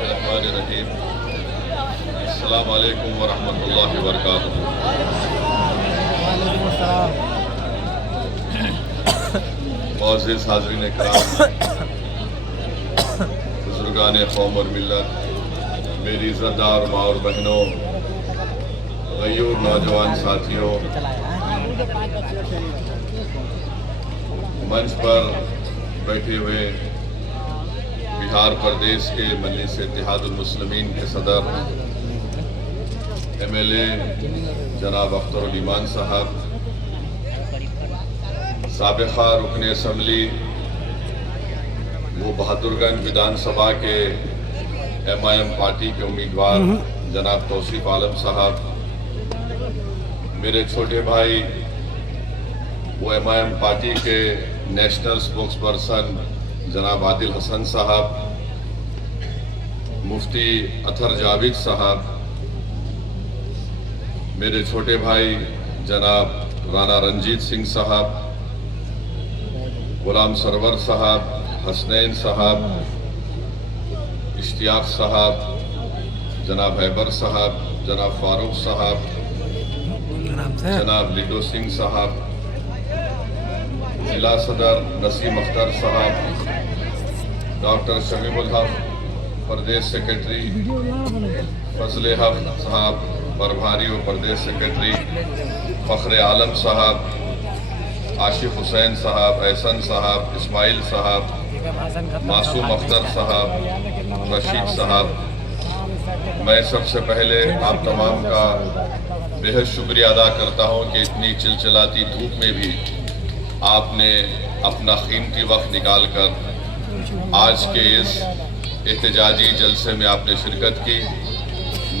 बिस्मिल्लाहिर्रहमानिर्रहीम। अस्सलामु अलैकुम वरहमतुल्लाहि वबरकातुहू। मुअज़्ज़िज़ हाज़रीन इकराम, बुज़ुर्गान कौम और मिल्लत, मेरी इज़्ज़तदार माँ और बहनों, गयूर नौजवान साथियों, मंच पर बैठे हुए बिहार प्रदेश के मजलिस इत्तेहादुल मुस्लिमीन के सदर MLA जनाब अख्तरुल ईमान साहब, साबिक़ा रुकन असम्बली वो बहादुरगंज विधानसभा के MIM पार्टी के उम्मीदवार जनाब तौसीफ आलम साहब, मेरे छोटे भाई वो MIM पार्टी के नेशनल स्पोक्स पर्सन जनाब आदिल हसन साहब, मुफ्ती अतर जावेद साहब, मेरे छोटे भाई जनाब राना रंजीत सिंह साहब, गुलाम सरवर साहब, हसनैन साहब, इश्तियाक साहब, जनाब हैबर साहब, जनाब फारूक साहब, जनाब लिडो सिंह साहब, जिला सदर नसीम अख्तर साहब, डॉक्टर शमीमुल हक प्रदेश सेक्रेटरी, फजल हक साहब प्रभारी व प्रदेश सेक्रेटरी, फ़ख्र आलम साहब, आशिफ हुसैन साहब, एहसन साहब, इस्माइल साहब, मासूम अख्तर साहब, रशीद साहब, मैं सबसे पहले आप तमाम का बेहद शुक्रिया अदा करता हूं कि इतनी चिलचिलाती धूप में भी आपने अपना कीमती वक्त निकाल कर आज के इस एहतजाजी जलसे में आपने शिरकत की।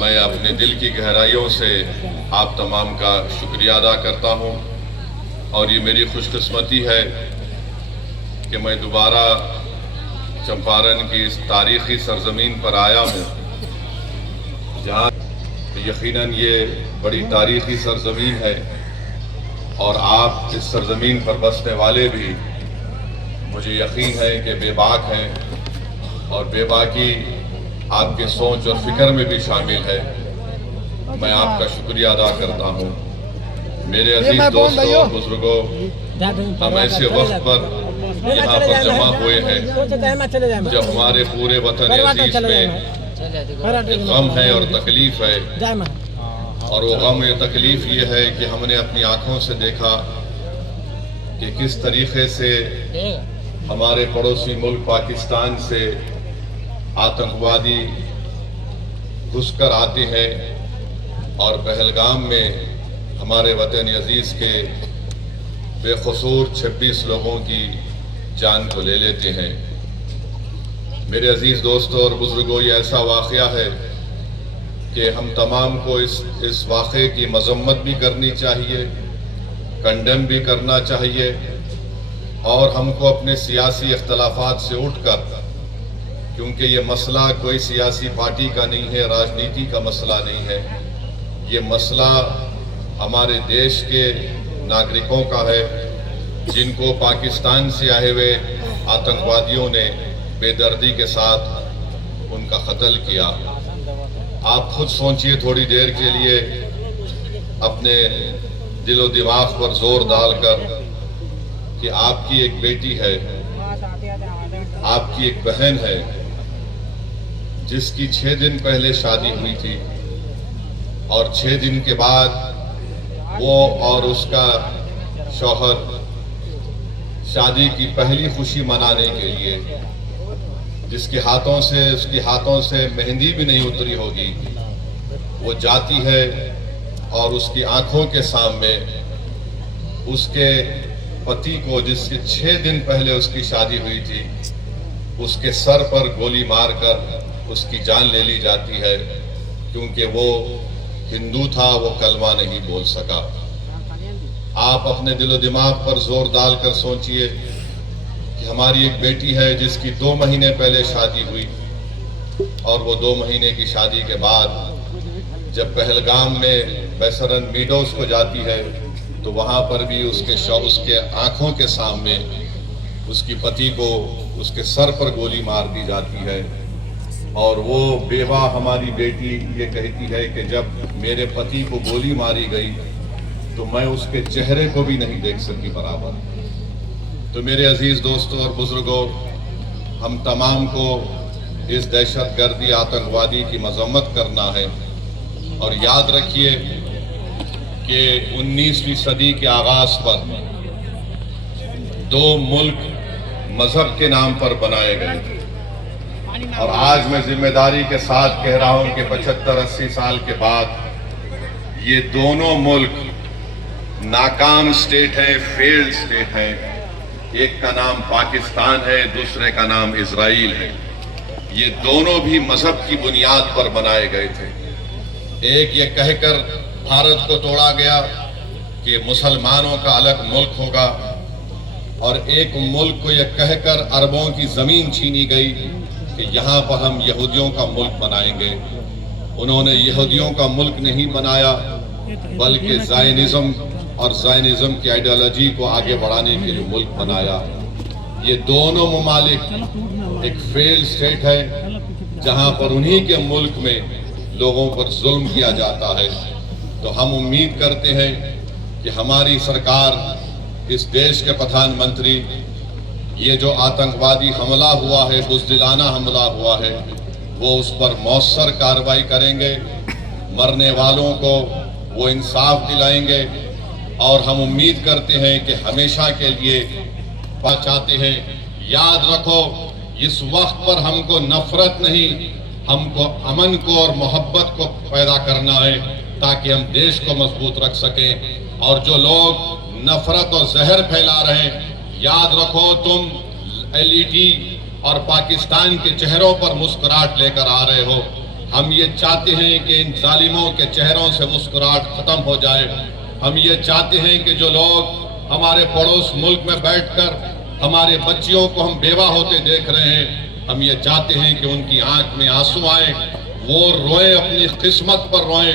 मैं अपने दिल की गहराइयों से आप तमाम का शुक्रिया अदा करता हूं और ये मेरी खुशकिस्मती है कि मैं दोबारा चंपारण की इस तारीख़ी सरजमीन पर आया हूं, जहां यकीनन ये बड़ी तारीख़ी सरजमीन है और आप इस सरजमीन पर बसने वाले भी मुझे यकीन है कि बेबाक हैं और बेबाकी आपके सोच और फिक्र में भी शामिल है। मैं आपका शुक्रिया अदा करता हूँ। मेरे अजीज दोस्तों और बुजुर्गों, हम ऐसे वक्त पर यहाँ पर जमा हुए हैं जब हमारे पूरे वतन अजीज में गम है और तकलीफ है, और वो गम या तकलीफ ये है कि हमने अपनी आंखों से देखा कि किस तरीके से हमारे पड़ोसी मुल्क पाकिस्तान से आतंकवादी घुसकर आते हैं और पहलगाम में हमारे वतन अजीज के बेकसूर 26 लोगों की जान को ले लेते हैं। मेरे अजीज दोस्तों और बुजुर्गों, ये ऐसा वाक़या है कि हम तमाम को इस वाक़े की मज़म्मत भी करनी चाहिए, कंडेम भी करना चाहिए और हमको अपने सियासी इख्तलाफात से उठकर, क्योंकि ये मसला कोई सियासी पार्टी का नहीं है, राजनीति का मसला नहीं है, ये मसला हमारे देश के नागरिकों का है जिनको पाकिस्तान से आए हुए आतंकवादियों ने बेदर्दी के साथ उनका कत्ल किया। आप खुद सोचिए थोड़ी देर के लिए, अपने दिलो दिमाग पर जोर डालकर कि आपकी एक बेटी है, आपकी एक बहन है जिसकी 6 दिन पहले शादी हुई थी और 6 दिन के बाद वो और उसका शौहर शादी की पहली खुशी मनाने के लिए, जिसके उसके हाथों से मेहंदी भी नहीं उतरी होगी, वो जाती है और उसकी आंखों के सामने उसके पति को, जिसके 6 दिन पहले उसकी शादी हुई थी, उसके सर पर गोली मारकर उसकी जान ले ली जाती है, क्योंकि वो हिंदू था, वो कलमा नहीं बोल सका। आप अपने दिलो दिमाग पर जोर डालकर सोचिए कि हमारी एक बेटी है जिसकी 2 महीने पहले शादी हुई और वो 2 महीने की शादी के बाद जब पहलगाम में बैसरन मीडोज को जाती है तो वहाँ पर भी उसके आंखों के सामने उसकी पति को उसके सर पर गोली मार दी जाती है। और वो बेवा हमारी बेटी ये कहती है कि जब मेरे पति को गोली मारी गई तो मैं उसके चेहरे को भी नहीं देख सकी बराबर। तो मेरे अजीज दोस्तों और बुजुर्गों, हम तमाम को इस दहशतगर्दी आतंकवादी की मजम्मत करना है और याद रखिए कि 19वीं सदी के आगाज पर 2 मुल्क मजहब के नाम पर बनाए गए थे और आज मैं जिम्मेदारी के साथ कह रहा हूं कि 75-80 साल के बाद ये दोनों मुल्क नाकाम स्टेट है, फेल्ड स्टेट है। एक का नाम पाकिस्तान है, दूसरे का नाम इजराइल है। ये दोनों भी मजहब की बुनियाद पर बनाए गए थे। एक ये कहकर भारत को तोड़ा गया कि मुसलमानों का अलग मुल्क होगा और एक मुल्क को यह कहकर अरबों की जमीन छीनी गई कि यहाँ पर हम यहूदियों का मुल्क बनाएंगे। उन्होंने यहूदियों का मुल्क नहीं बनाया बल्कि ज़ायनिज़्म और ज़ायनिज़्म की आइडियोलॉजी को आगे बढ़ाने के लिए मुल्क बनाया। ये दोनों ममालिक एक फेल्ड स्टेट है जहाँ पर उन्हीं के मुल्क में लोगों पर जुल्म किया जाता है। तो हम उम्मीद करते हैं कि हमारी सरकार, इस देश के प्रधानमंत्री, ये जो आतंकवादी हमला हुआ है, बुज़दिलाना हमला हुआ है, वो उस पर मौसर कार्रवाई करेंगे, मरने वालों को वो इंसाफ दिलाएंगे और हम उम्मीद करते हैं कि हमेशा के लिए चाहते हैं। याद रखो, इस वक्त पर हमको नफरत नहीं, हमको अमन को और मोहब्बत को पैदा करना है ताकि हम देश को मजबूत रख सकें। और जो लोग नफरत और जहर फैला रहे हैं, याद रखो, तुम एलईडी और पाकिस्तान के चेहरों पर मुस्कुराहट लेकर आ रहे हो। हम ये चाहते हैं कि इन जालिमों के चेहरों से मुस्कुराहट खत्म हो जाए। हम ये चाहते हैं कि जो लोग हमारे पड़ोस मुल्क में बैठकर हमारे बच्चियों को हम बेवा होते देख रहे हैं, हम ये चाहते हैं कि उनकी आंख में आंसू आए, वो रोए, अपनी किस्मत पर रोए।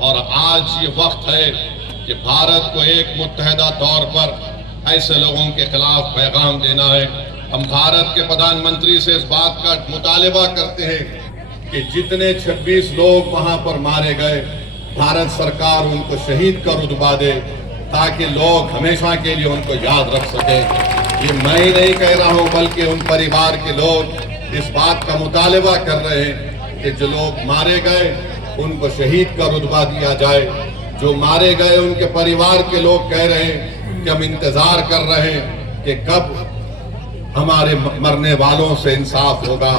और आज ये वक्त है कि भारत को एक मुत्तहदा तौर पर ऐसे लोगों के खिलाफ पैगाम देना है। हम भारत के प्रधानमंत्री से इस बात का मुतालिबा करते हैं कि जितने 26 लोग वहां पर मारे गए, भारत सरकार उनको शहीद का रुतबा दे ताकि लोग हमेशा के लिए उनको याद रख सके। ये मैं ही नहीं कह रहा हूं बल्कि उन परिवार के लोग इस बात का मुतालिबा कर रहे हैं कि जो लोग मारे गए उनको शहीद का रुतबा दिया जाए। जो मारे गए उनके परिवार के लोग कह रहे हैं कि हम इंतजार कर रहे हैं कि कब हमारे मरने वालों से इंसाफ होगा।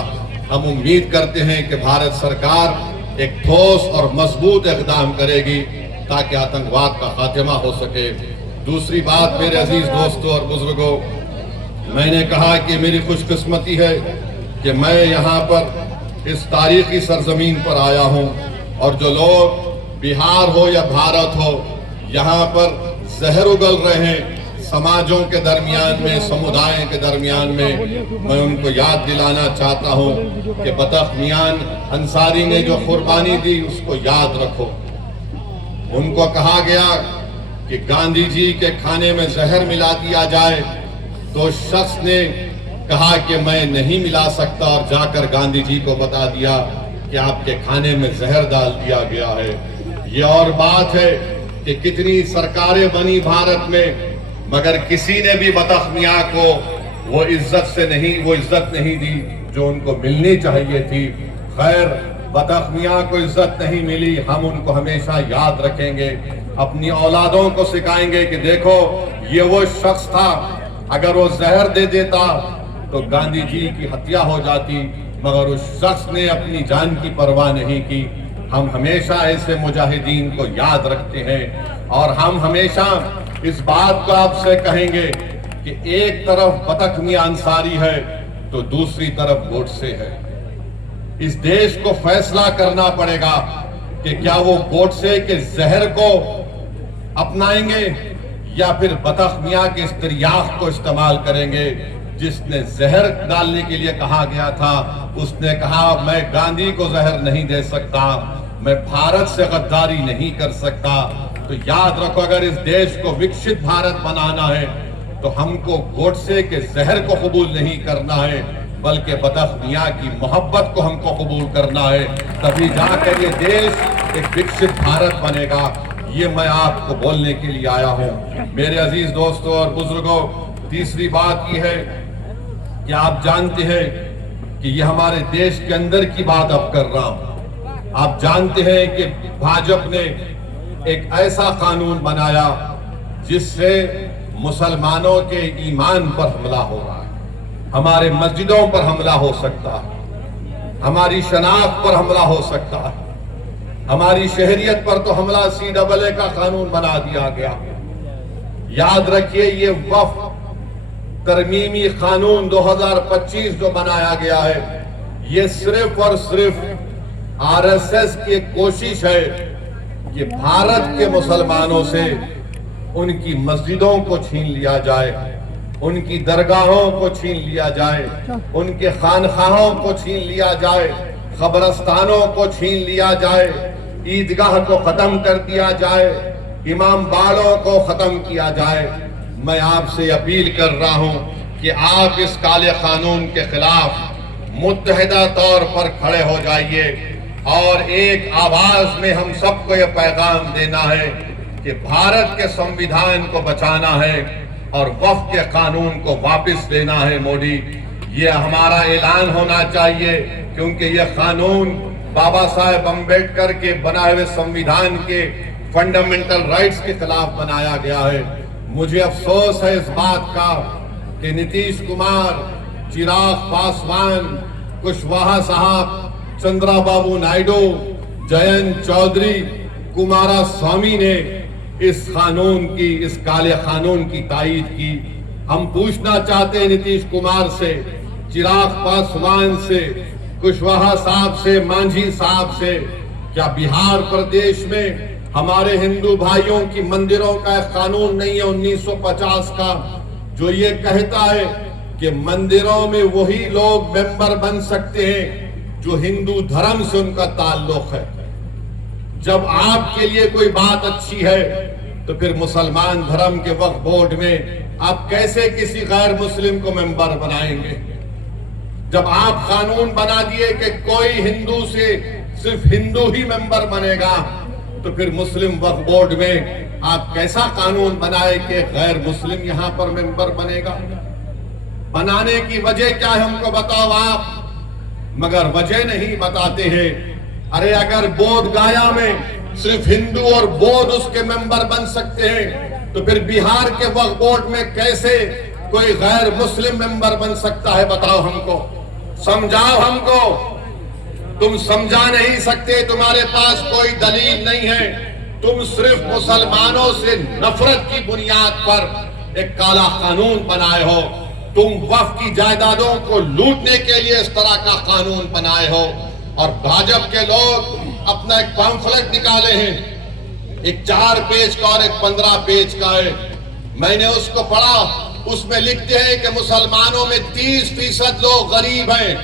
हम उम्मीद करते हैं कि भारत सरकार एक ठोस और मजबूत इक़दाम करेगी ताकि आतंकवाद का खात्मा हो सके। दूसरी बात, मेरे अजीज दोस्तों और बुजुर्गों, मैंने कहा कि मेरी खुशकिस्मती है कि मैं यहाँ पर इस तारीखी सरजमीन पर आया हूँ और जो लोग बिहार हो या भारत हो, यहाँ पर जहर उगल रहे हैं समाजों के दरमियान में, समुदाय के दरमियान में। मैं उनको याद दिलाना चाहता हूँ कि बतख मियान अंसारी ने जो कुर्बानी दी उसको याद रखो। उनको कहा गया कि गांधी जी के खाने में जहर मिला दिया जाए, तो शख्स ने कहा कि मैं नहीं मिला सकता और जाकर गांधी जी को बता दिया कि आपके खाने में जहर डाल दिया गया है। ये और बात है कि कितनी सरकारें बनी भारत में, मगर किसी ने भी बतख मियां को वो इज्जत नहीं दी जो उनको मिलनी चाहिए थी। खैर, बतख मियां को इज्जत नहीं मिली, हम उनको हमेशा याद रखेंगे, अपनी औलादों को सिखाएंगे कि देखो ये वो शख्स था, अगर वो जहर दे देता तो गांधी जी की हत्या हो जाती, मगर उस शख्स ने अपनी जान की परवाह नहीं की। हम हमेशा ऐसे मुजाहिदीन को याद रखते हैं और हम हमेशा इस बात को आपसे कहेंगे कि एक तरफ बतख मियां अंसारी है तो दूसरी तरफ गोडसे है। इस देश को फैसला करना पड़ेगा कि क्या वो गोडसे के जहर को अपनाएंगे या फिर बतख मियां के इस तिर्याख को इस्तेमाल करेंगे। जिसने जहर डालने के लिए कहा गया था, उसने कहा मैं गांधी को जहर नहीं दे सकता, मैं भारत से गद्दारी नहीं कर सकता। तो याद रखो, अगर इस देश को विकसित भारत बनाना है तो हमको गोडसे के जहर को कबूल नहीं करना है। बल्कि बदख्तियां की मोहब्बत को हमको कबूल करना है, तभी जाकर ये देश एक विकसित भारत बनेगा। ये मैं आपको बोलने के लिए आया हूं। मेरे अजीज दोस्तों और बुजुर्गों, तीसरी बात यह है कि आप जानते हैं कि ये हमारे देश के अंदर की बात अब कर रहा हूं। आप जानते हैं कि भाजपा ने एक ऐसा कानून बनाया जिससे मुसलमानों के ईमान पर हमला हो रहा है, हमारे मस्जिदों पर हमला हो सकता है, हमारी शनाख्त पर हमला हो सकता है, हमारी शहरियत पर तो हमला CAA का कानून बना दिया गया। याद रखिए, ये वक्फ तरमीमी कानून 2025 जो बनाया गया है, ये सिर्फ और सिर्फ RSS की एक कोशिश है कि भारत के मुसलमानों से उनकी मस्जिदों को छीन लिया जाए, उनकी दरगाहों को छीन लिया जाए, उनके खानखाहों को छीन लिया जाए, कब्रस्तानों को छीन लिया जाए, ईदगाह को खत्म कर दिया जाए, इमाम बाड़ों को खत्म किया जाए। मैं आपसे अपील कर रहा हूं कि आप इस काले कानून के खिलाफ मुत्तहिदा तौर पर खड़े हो जाइए और एक आवाज में हम सबको यह पैगाम देना है कि भारत के संविधान को बचाना है और वक्फ के कानून को वापस लेना है। मोदी, ये हमारा ऐलान होना चाहिए, क्योंकि यह कानून बाबा साहेब अम्बेडकर के बनाए हुए संविधान के फंडामेंटल राइट्स के खिलाफ बनाया गया है। मुझे अफसोस है इस बात का कि नीतीश कुमार, चिराग पासवान, कुशवाहा साहब, चंद्राबाबू नायडू, जयंत चौधरी, कुमारा स्वामी ने इस कानून की, इस काले कानून की तायीद की। हम पूछना चाहते हैं नीतीश कुमार से, चिराग पासवान से, कुशवाहा साहब से, मांझी साहब से, क्या बिहार प्रदेश में हमारे हिंदू भाइयों की मंदिरों का एक कानून नहीं है 1950 का, जो ये कहता है कि मंदिरों में वही लोग मेंबर बन सकते हैं जो हिंदू धर्म से उनका ताल्लुक है। जब आपके लिए कोई बात अच्छी है तो फिर मुसलमान धर्म के वक्फ बोर्ड में आप कैसे किसी गैर मुस्लिम को मेंबर बनाएंगे? जब आप कानून बना दिए कि कोई हिंदू से सिर्फ हिंदू ही मेंबर बनेगा, तो फिर मुस्लिम वक्फ बोर्ड में आप कैसा कानून बनाए कि गैर मुस्लिम यहां पर मेंबर बनेगा? बनाने की वजह क्या है हमको बताओ आप, मगर वजह नहीं बताते हैं। अरे अगर बोध गया में सिर्फ हिंदू और बौद्ध उसके मेंबर बन सकते हैं, तो फिर बिहार के वक्फ बोर्ड में कैसे कोई गैर मुस्लिम मेंबर बन सकता है? बताओ हमको, समझाओ हमको। तुम समझा नहीं सकते, तुम्हारे पास कोई दलील नहीं है, तुम सिर्फ मुसलमानों से नफरत की बुनियाद पर एक काला कानून बनाए हो। तुम वक्फ की जायदादों को लूटने के लिए इस तरह का कानून बनाए हो। और भाजपा के लोग अपना एक पम्फलेट निकाले हैं, एक 4 पेज का और एक 15 पेज का है। मैंने उसको पढ़ा, उसमें लिखते हैं कि मुसलमानों में 30% लोग गरीब हैं।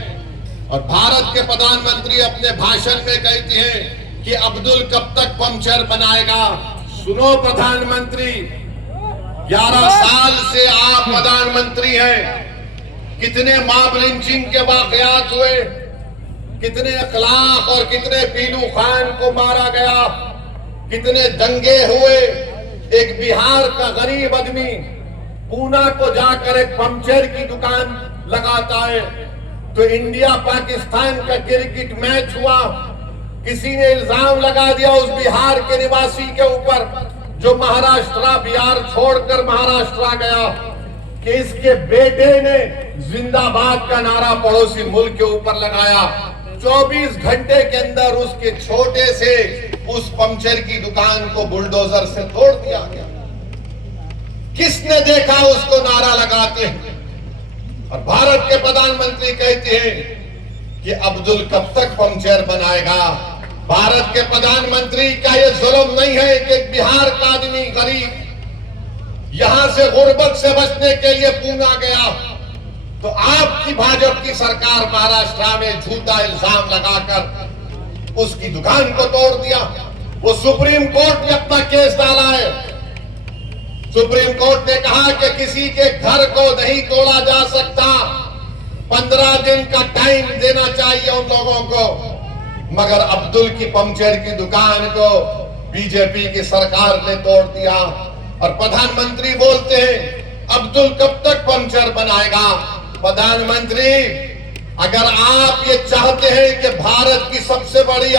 और भारत के प्रधानमंत्री अपने भाषण में कहते हैं कि अब्दुल कब तक पंचर बनाएगा। सुनो प्रधानमंत्री, 11 साल से आप प्रधानमंत्री हैं, कितने मॉब लिंचिंग के वाकयात हुए, कितने अखलाक और कितने पीलू खान को मारा गया, कितने दंगे हुए। एक बिहार का गरीब आदमी पूना को जाकर एक पंचर की दुकान लगाता है, तो इंडिया पाकिस्तान का क्रिकेट मैच हुआ, किसी ने इल्जाम लगा दिया उस बिहार के निवासी के ऊपर जो महाराष्ट्र बिहार छोड़कर महाराष्ट्र गया, कि इसके बेटे ने जिंदाबाद का नारा पड़ोसी मुल्क के ऊपर लगाया। 24 घंटे के अंदर उसके छोटे से उस पंचर की दुकान को बुलडोजर से तोड़ दिया गया। किसने देखा उसको नारा लगाते हैं? और भारत के प्रधानमंत्री कहते हैं कि अब्दुल कब तक पंचर बनाएगा। भारत के प्रधानमंत्री का यह जुल्म नहीं है कि बिहार का आदमी गरीब यहां से गुर्बत से बचने के लिए पूना गया, तो आपकी भाजपा की सरकार महाराष्ट्र में झूठा इल्जाम लगाकर उसकी दुकान को तोड़ दिया। वो सुप्रीम कोर्ट में अपना केस डाला है। सुप्रीम कोर्ट ने कहा कि किसी के घर को नहीं तोड़ा जा सकता, 15 दिन का टाइम देना चाहिए उन लोगों को, मगर अब्दुल की पंचर की दुकान को बीजेपी की सरकार ने तोड़ दिया। और प्रधानमंत्री बोलते हैं अब्दुल कब तक पंचर बनाएगा। प्रधानमंत्री, अगर आप ये चाहते हैं कि भारत की सबसे बड़ी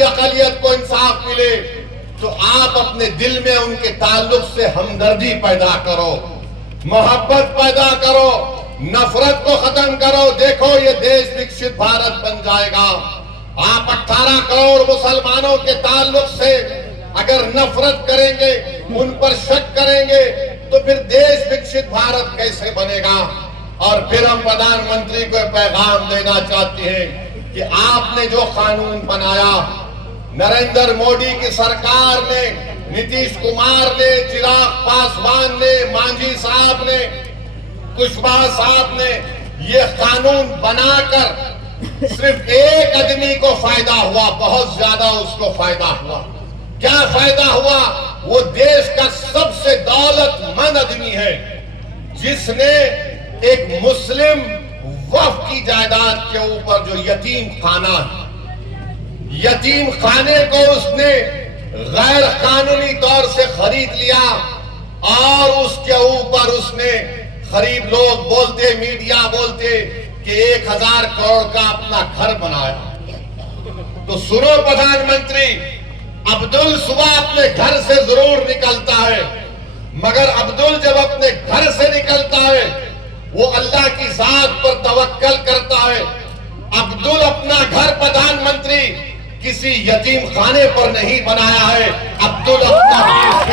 अक़लियत को इंसाफ मिले, तो आप अपने दिल में उनके ताल्लुक से हमदर्दी पैदा करो, मोहब्बत पैदा करो, नफरत को खत्म करो। देखो ये देश विकसित भारत बन जाएगा। आप 18 करोड़ मुसलमानों के ताल्लुक से अगर नफरत करेंगे, उन पर शक करेंगे, तो फिर देश विकसित भारत कैसे बनेगा। और फिर हम प्रधानमंत्री को पैगाम देना चाहते हैं कि आपने जो कानून बनाया, नरेंद्र मोदी की सरकार ने, नीतीश कुमार ने, चिराग पासवान ने, मांझी साहब ने, कुशवाहा साहब ने ये कानून बनाकर सिर्फ एक आदमी को फायदा हुआ, बहुत ज्यादा उसको फायदा हुआ। क्या फायदा हुआ? वो देश का सबसे दौलतमंद आदमी है, जिसने एक मुस्लिम वक्फ की जायदाद के ऊपर जो यतीम खाना है, यतीम खाने को उसने गैर कानूनी तौर से खरीद लिया और उसके ऊपर उसने गरीब लोग बोलते, मीडिया बोलते कि 1000 करोड़ का अपना घर बनाया। तो सुनो प्रधानमंत्री, अब्दुल सुबह अपने घर से जरूर निकलता है, मगर अब्दुल जब अपने घर से निकलता है वो अल्लाह की जात पर तवक्कल करता है। अब्दुल अपना घर प्रधानमंत्री किसी यतीम खाने पर नहीं बनाया है, अब्दुल अपना घर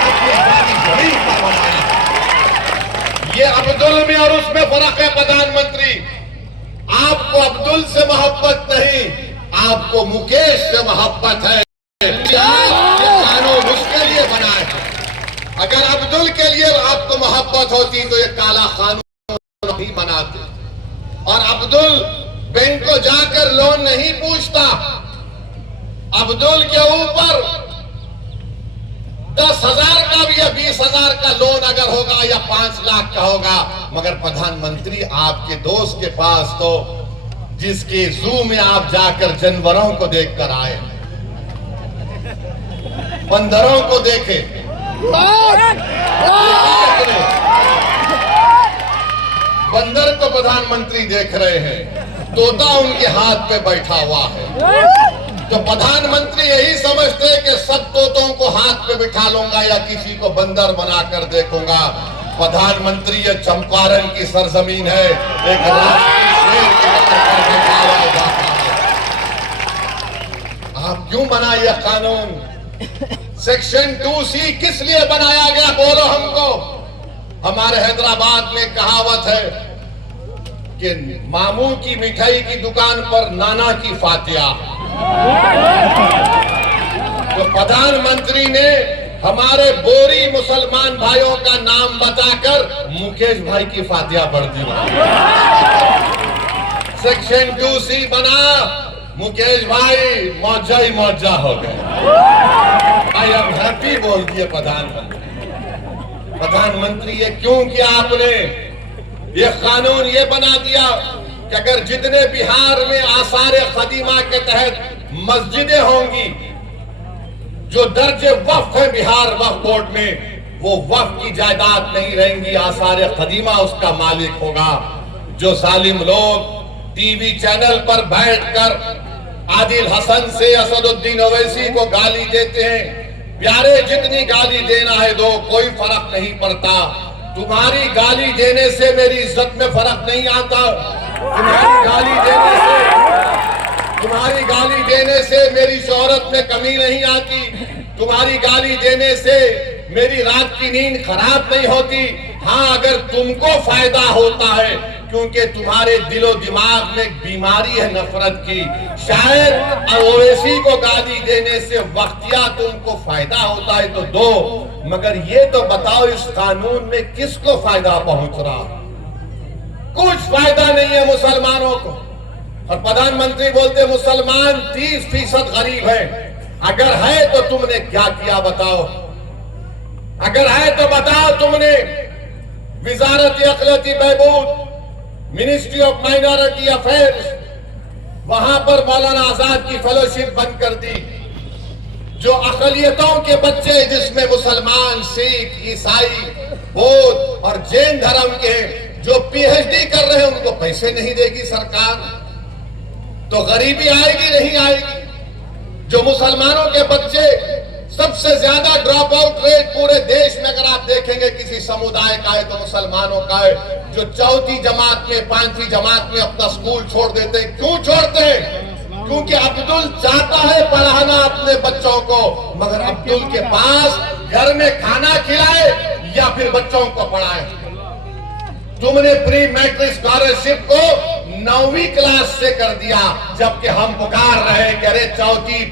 अपनी जाती जमीन पर बनाया है। ये अब्दुल में और उसमें फर्क है प्रधानमंत्री। आपको अब्दुल से मोहब्बत नहीं, आपको मुकेश से मोहब्बत है। ये कानून उसके लिए बनाए हैं। अगर अब्दुल के लिए आपको मोहब्बत होती तो ये काला कानून नहीं बनाते। और अब्दुल बैंक को जाकर लोन नहीं पूछता। अब्दुल के ऊपर 10,000 का भी या 20,000 का लोन अगर होगा या 5 लाख का होगा, मगर प्रधानमंत्री आपके दोस्त के पास तो जिसके जू में आप जाकर जानवरों को देखकर आए, बंदरों को देखे, बंदर को प्रधानमंत्री देख रहे हैं, तोता उनके हाथ पे बैठा हुआ है। तो प्रधानमंत्री यही समझते हैं कि सब तोतों को हाथ पे बिठा लूंगा या किसी को बंदर बनाकर देखूंगा। प्रधानमंत्री ये चंपारण की सरजमीन है, एक राष्ट्रीय शेर के पर बैठा हुआ जाता है। आप क्यों बनाए यह कानून? सेक्शन 2C किस लिए बनाया गया, बोलो हमको। हमारे हैदराबाद में कहावत है कि मामू की मिठाई की दुकान पर नाना की फातिया। तो प्रधानमंत्री ने हमारे बोरी मुसलमान भाइयों का नाम बताकर मुकेश भाई की फातिया बढ़ दी। सेक्शन 2C बना, मुकेश भाई मौजा ही मौजा हो गए। आई एम हैप्पी बोल दिए प्रधानमंत्री। प्रधानमंत्री ये क्यों किया आपने? ये कानून ये बना दिया कि अगर जितने बिहार में आसार कदीमा के तहत मस्जिदें होंगी, जो दर्जे वक्फ है बिहार वक्फ बोर्ड में, वो वक्फ की जायदाद नहीं रहेंगी, आसार कदीमा उसका मालिक होगा। जो जालिम लोग टीवी चैनल पर बैठकर आदिल हसन से असदुद्दीन ओवैसी को गाली देते हैं, प्यारे जितनी गाली देना है दो, कोई फर्क नहीं पड़ता। तुम्हारी गाली देने से मेरी इज्जत में फर्क नहीं आता। तुम्हारी गाली देने से मेरी शोहरत में कमी नहीं आती। तुम्हारी गाली देने से मेरी रात की नींद खराब नहीं होती। हाँ, अगर तुमको फायदा होता है क्योंकि तुम्हारे दिलो दिमाग में एक बीमारी है नफरत की, शायद ओवैसी को गाली देने से वक्तिया तुमको फायदा होता है तो दो, मगर ये तो बताओ इस कानून में किसको फायदा पहुंच रहा? कुछ फायदा नहीं है मुसलमानों को। और प्रधानमंत्री बोलते मुसलमान 30% गरीब है। अगर है तो तुमने क्या किया बताओ? अगर है तो बताओ तुमने। विजारत अखलाती बहबूद, मिनिस्ट्री ऑफ माइनॉरिटी अफेयर्स, वहां पर मौलाना आजाद की फेलोशिप बंद कर दी। जो अकलियतों के बच्चे, जिसमें मुसलमान, सिख, ईसाई, बौद्ध और जैन धर्म के जो पीएचडी कर रहे हैं, उनको पैसे नहीं देगी सरकार, तो गरीबी आएगी नहीं आएगी। जो मुसलमानों के बच्चे, सबसे ज्यादा ड्रॉप आउट रेट पूरे देश में अगर आप देखेंगे किसी समुदाय का है तो मुसलमानों का है। जो चौथी जमात में, पांचवी जमात में अपना स्कूल छोड़ देते हैं। क्यों छोड़ते हैं? क्योंकि अब्दुल चाहता है पढ़ाना अपने बच्चों को, मगर अब्दुल के पास घर में खाना खिलाए या फिर बच्चों को पढ़ाए। तुमने प्री मैट्रिक स्कॉलरशिप को 9वीं क्लास से कर दिया, जबकि हम पुकार रहे कि अरे चौथी